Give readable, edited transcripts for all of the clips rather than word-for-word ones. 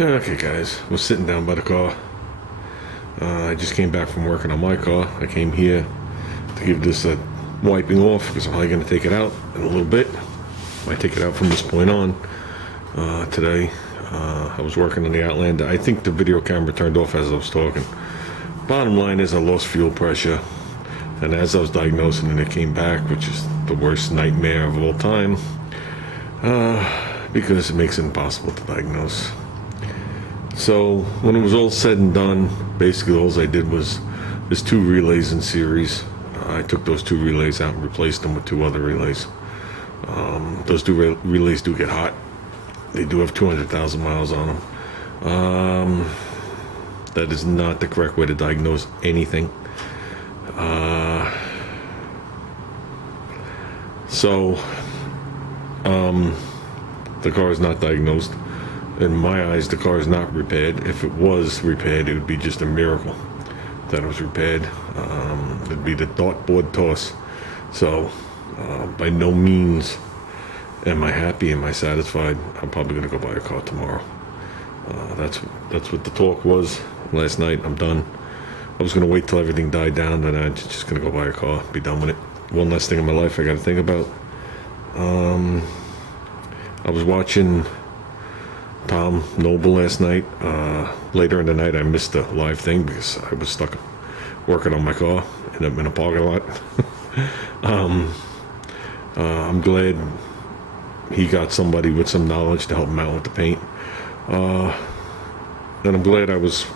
Okay, guys, we're sitting down by the car. I just came back from working on my car. I came here to give this a wiping off because I'm probably going to take it out in a little bit. Might take it out from this point on. Today, I was working on the Outlander. I think the video camera turned off as I was talking. Bottom line is I lost fuel pressure, and as I was diagnosing it, it came back, which is the worst nightmare of all time, because it makes it impossible to diagnose. So when it was all said and done, basically all I did was there's 2 relays in series. I took those 2 relays out and replaced them with 2 other relays. Those 2 relays do get hot. They do have 200,000 miles on them. That is not the correct way to diagnose anything. The car is not diagnosed. In my eyes, the car is not repaired. If it was repaired, it would be just a miracle that it was repaired. It'd be the dartboard toss. So, by no means am I happy, am I satisfied. I'm probably going to go buy a car tomorrow. That's what the talk was last night. I'm done. I was going to wait till everything died down, and I'm just going to go buy a car, be done with it. One less thing in my life I got to think about. I was watching Tom Noble last night. Later in the night, I missed the live thing because I was stuck working on my car in a parking lot. I'm glad he got somebody with some knowledge to help him out with the paint. And I'm glad I was,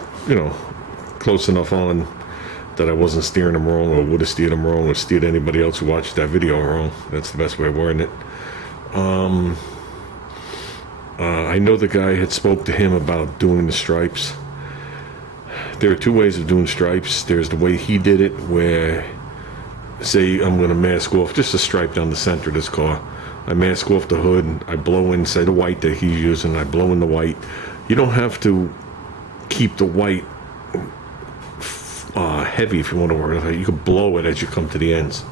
close enough on that I wasn't steering him wrong, or would have steered him wrong, or steered anybody else who watched that video wrong. That's the best way of wording it. I know the guy had spoke to him about doing the stripes. There are 2 ways of doing stripes. There's the way he did it, where, say I'm going to mask off just a stripe down the center of this car. I mask off the hood, I blow in, say, the white that he's using, I blow in the white. You don't have to keep the white heavy if you want to work with it. You can blow it as you come to the ends.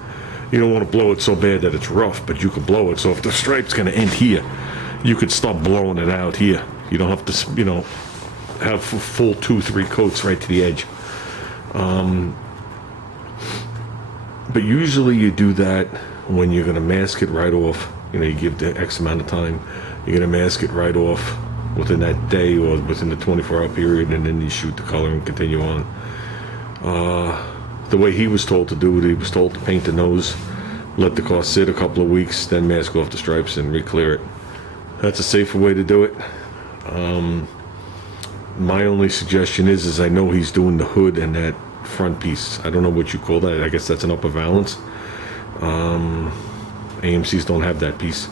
You don't want to blow it so bad that it's rough, but you can blow it. So if the stripe's going to end here, you could start blowing it out here. You don't have to, have full 2-3 coats right to the edge. But usually you do that when you're going to mask it right off. You give the X amount of time. You're going to mask it right off within that day or within the 24-hour period, and then you shoot the color and continue on. The way he was told to do it, he was told to paint the nose, let the car sit a couple of weeks, then mask off the stripes and re-clear it. That's a safer way to do it. My only suggestion is I know he's doing the hood and that front piece. I don't know what you call that. I guess that's an upper valance. AMCs don't have that piece.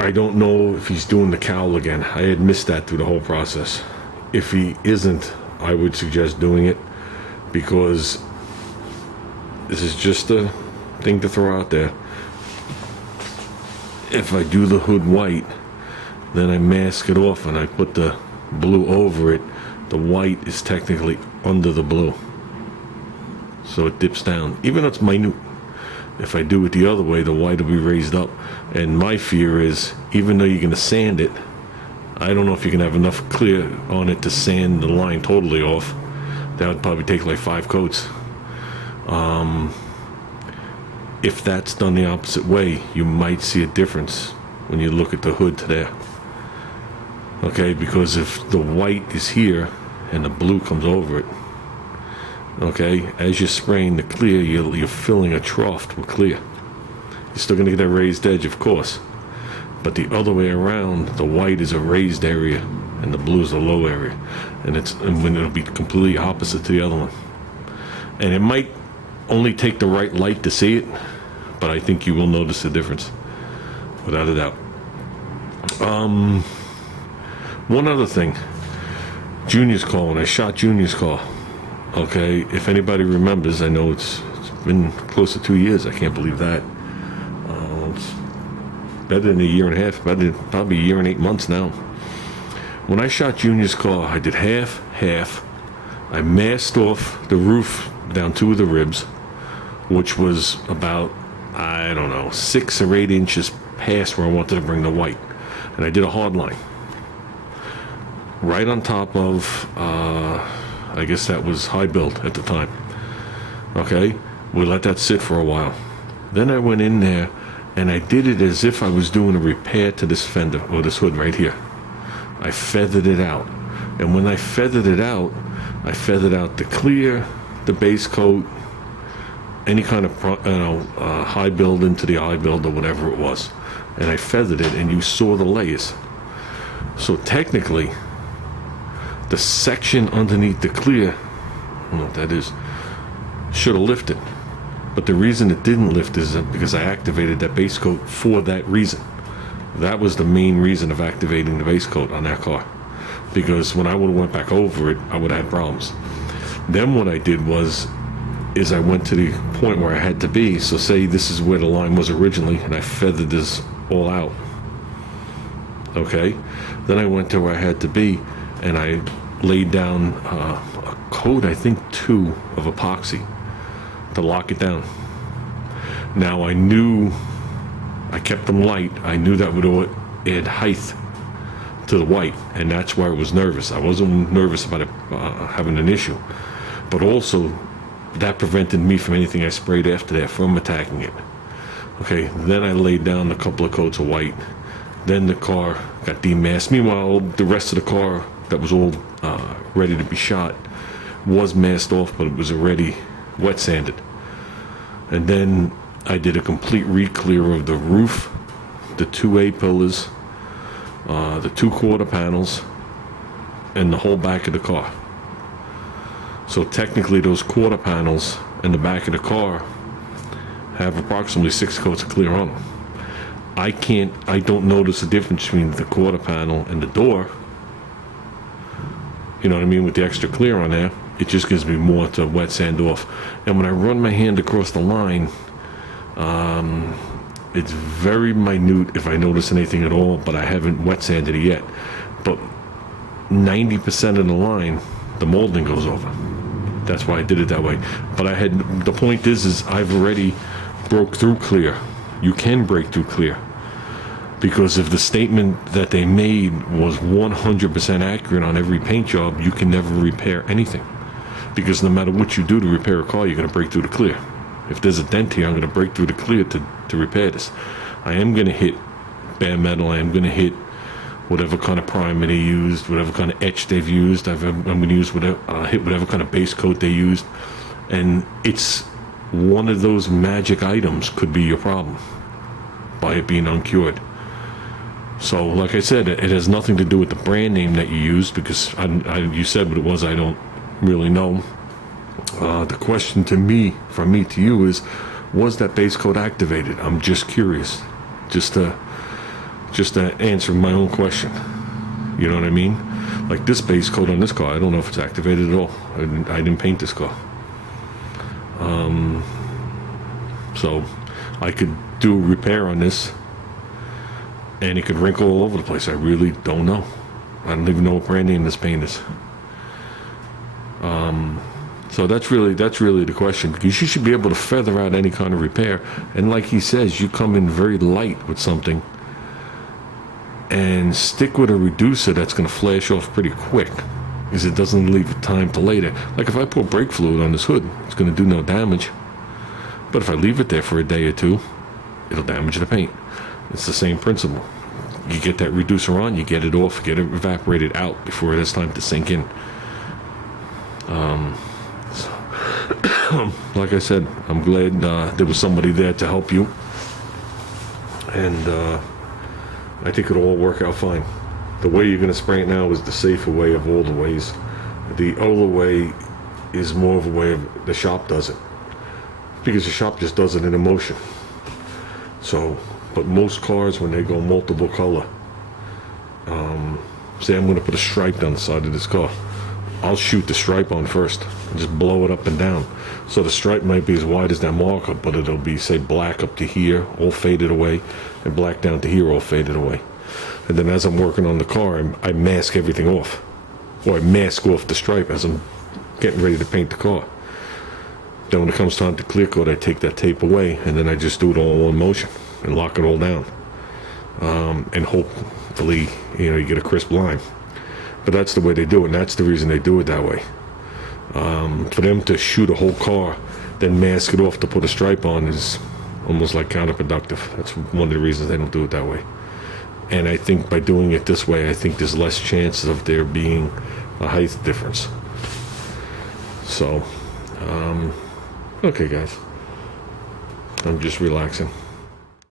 I don't know if he's doing the cowl again. I had missed that through the whole process. If he isn't, I would suggest doing it, because this is just a thing to throw out there. If I do the hood white, then I mask it off and I put the blue over it. The white is technically under the blue, so it dips down, even though it's minute. If I do it the other way, the white will be raised up. And my fear is, even though you're going to sand it, I don't know if you can have enough clear on it to sand the line totally off. That would probably take like 5 coats. If that's done the opposite way, you might see a difference when you look at the hood to there. Okay, because if the white is here and the blue comes over it, okay, as you're spraying the clear, you're filling a trough with clear. You're still going to get that raised edge, of course, but the other way around, the white is a raised area and the blue is a low area, and when it'll be completely opposite to the other one. And it might only take the right light to see it, but I think you will notice the difference, without a doubt. One other thing, Junior's call, when I shot Junior's call, okay, if anybody remembers, I know it's been close to 2 years, I can't believe that. It's better than a year and a half, better than probably a year and 8 months now. When I shot Junior's car, I did half. I masked off the roof down 2 of the ribs, which was about, 6 or 8 inches past where I wanted to bring the white. And I did a hard line. right on top of, I guess that was high build at the time. Okay, we let that sit for a while. Then I went in there and I did it as if I was doing a repair to this fender or this hood right here. I feathered it out. And when I feathered it out, I feathered out the clear, the base coat, any kind of high build into the high build or whatever it was. And I feathered it and you saw the layers. So technically, the section underneath the clear, I don't know what that is, should have lifted. But the reason it didn't lift is because I activated that base coat for that reason. That was the main reason of activating the base coat on that car. Because when I would have went back over it, I would have had problems. Then what I did is I went to the point where I had to be. So say this is where the line was originally, and I feathered this all out. Okay? Then I went to where I had to be, and I laid down a coat, I think 2 of epoxy to lock it down. Now I knew I kept them light. I knew that would add height to the white, and that's why I was nervous. I wasn't nervous about it having an issue, but also that prevented me from anything I sprayed after that from attacking it. Okay, then I laid down a couple of coats of white. Then the car got demasked. Meanwhile, the rest of the car that was all ready to be shot was masked off, but it was already wet sanded. And then I did a complete re-clear of the roof, the 2 A-pillars, the 2 quarter panels, and the whole back of the car. So technically those quarter panels and the back of the car have approximately 6 coats of clear on them. I don't notice a difference between the quarter panel and the door. You know what I mean? With the extra clear on there, it just gives me more to wet sand off. And when I run my hand across the line, it's very minute if I notice anything at all, but I haven't wet sanded it yet. But 90% of the line, the molding goes over. That's why I did it that way. But the point is I've already broke through clear. You can break through clear. Because if the statement that they made was 100% accurate on every paint job, you can never repair anything. Because no matter what you do to repair a car, you're going to break through the clear. If there's a dent here, I'm going to break through the clear to repair this. I am going to hit bare metal. I am going to hit whatever kind of primer they used, whatever kind of etch they've used. I'm going to use hit whatever kind of base coat they used. And it's one of those magic items could be your problem by it being uncured. So, like I said, it has nothing to do with the brand name that you used, because you said what it was. I don't really know. The question from me to you is, was that base coat activated? I'm just curious, just to answer my own question. You know what I mean? Like this base coat on this car, I don't know if it's activated at all. I didn't paint this car. So I could do a repair on this, and it could wrinkle all over the place. I really don't know. I don't even know what brand name this paint is. So that's really the question, because you should be able to feather out any kind of repair. And like he says, you come in very light with something and stick with a reducer that's going to flash off pretty quick, because it doesn't leave time to later. Like if I pour brake fluid on this hood, it's going to do no damage. But if I leave it there for a day or two, it'll damage the paint. It's the same principle. You get that reducer on, you get it off, get it evaporated out before it has time to sink in. Like I said, I'm glad there was somebody there to help you. And I think it'll all work out fine. The way you're going to spray it now is the safer way of all the ways. The other way is more of a way of the shop does it, because the shop just does it in emotion. So, but most cars, when they go multiple color, say I'm going to put a stripe down the side of this car, I'll shoot the stripe on first and just blow it up and down. So the stripe might be as wide as that marker, but it'll be, say, black up to here, all faded away, and black down to here, all faded away. And then as I'm working on the car, I mask everything off, or I mask off the stripe as I'm getting ready to paint the car. Then when it comes time to clear coat, I take that tape away, and then I just do it all in one motion and lock it all down. And hopefully, you get a crisp line. But that's the way they do it, and that's the reason they do it that way. For them to shoot a whole car, then mask it off to put a stripe on is almost like counterproductive. That's one of the reasons they don't do it that way. And I think by doing it this way, I think there's less chances of there being a height difference. So, okay, guys. I'm just relaxing.